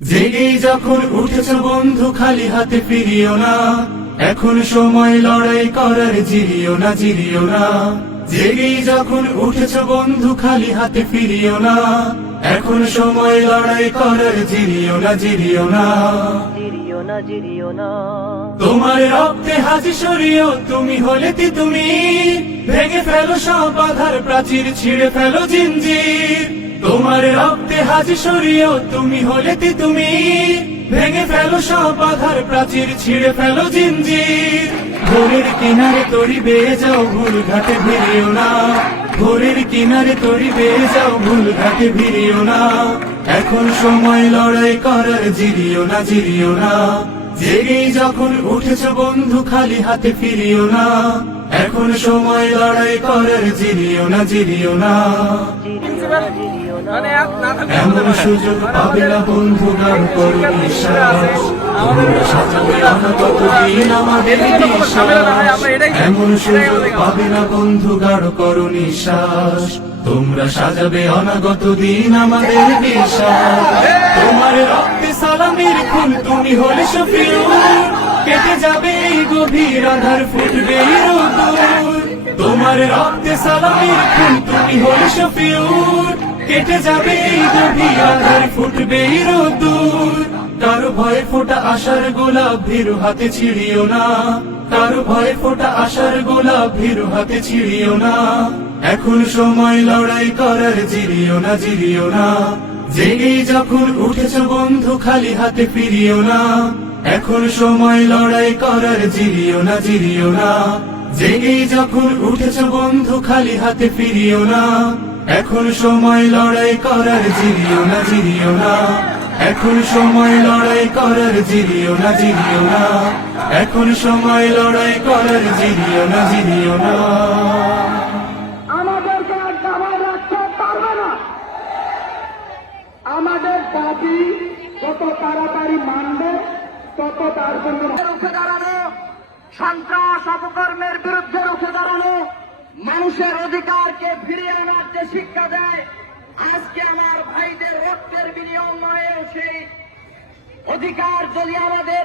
জেগে যখন উঠেছ বন্ধু খালি হাতে ফিরিও না, এখন সময় লড়াই করার, জিরিও না জিরিও না। জেগে যখন উঠেছ বন্ধু খালি হাতে ফিরিও না, এখন সময় লড়াই করার, জিরিও না জিরিও না। জিরিও না জিরিও না। তোমার রক্তে হাজি সরিও, তুমি হলে তুমি ভেঙে ফেলো সব বাধার প্রাচীর, ছিঁড়ে ফেলো জিঞ্জির। তোমার রক্তে হাজি সরিও, তুমি হলে তুমি ভেঙে ফেলো সব বাধার প্রাচীর, ছিঁড়ে ফেলো জিঞ্জির। ভোরের কিনারে তরি বেয়ে যাও, ভুল ঘাটে ভিড়িও না। ভোরের কিনারে তরি বেয়ে যাও, ভুল ঘাটে ভিড়িও না। এখন সময় লড়াই করার, জিরিও না জিরিও না। জেগেই যখন উঠেছ বন্ধু খালি হাতে ফিরিও না, এখন সময় লড়াই করার, জিরিও না জিরিও না। জিরিও না। এমন সুযোগ পাবে না বন্ধু, গান করো নিঃশ্বাস। তোমরা সাজাবে অনাগত দিন আমাদের বিশ্বাস। এমন সুযোগ পাবে না বন্ধু, গাঢ় করো নিঃশ্বাস। তোমরা সাজাবে অনাগত দিন আমাদের বিশ্বাস। তোমার রক্তে সালামের খুন, তুমি হলে শফিউর। কেটে যাবে এই গভীর আধার, ফুটবে রোদুর। তোমার রক্তে সালামের খুন, তুমি হলে শফিউর। কেটে যাবে এই গভীর আধার, ফুটবে রোদুর। কারো ভয়ে ফোটা আশার গোলাপ, ভীরু হাতে ছিড়িও না। কারো ভয়ে ফোটা আশার গোলাপ, ভীরু হাতে ছিড়িও না। এখন সময় লড়াই করার, জিরিও না জিরিও না। জেগেই যখন উঠেছ বন্ধু খালি হাতে ফিরিও না, এখন সময় লড়াই করার, জিরিও না জিরিও না। জেগেই যখন উঠেছ বন্ধু খালি হাতে ফিরিও না, এখন সময় লড়াই করার, জিরিও না জিরিও না। এখন সময় লড়াই করার, জিরিও না জিরিও না। এখন সময় লড়াই করার, জিরিও না জিরিও না। আমাদেরকে আর দাবায় রাখতে পারবে না। আমাদের দাবি যত তাড়াতাড়ি মানবে, তত তার জন্য রুখে দাঁড়ানো, সন্ত্রাস অপকর্মের বিরুদ্ধে রুখে দাঁড়ানো, মানুষের অধিকারকে ফিরিয়ে আনার যে শিক্ষা দেয়, আজকে আমার ভাইদের রক্তের বিনিময়ে সেই অধিকার যদি আমাদের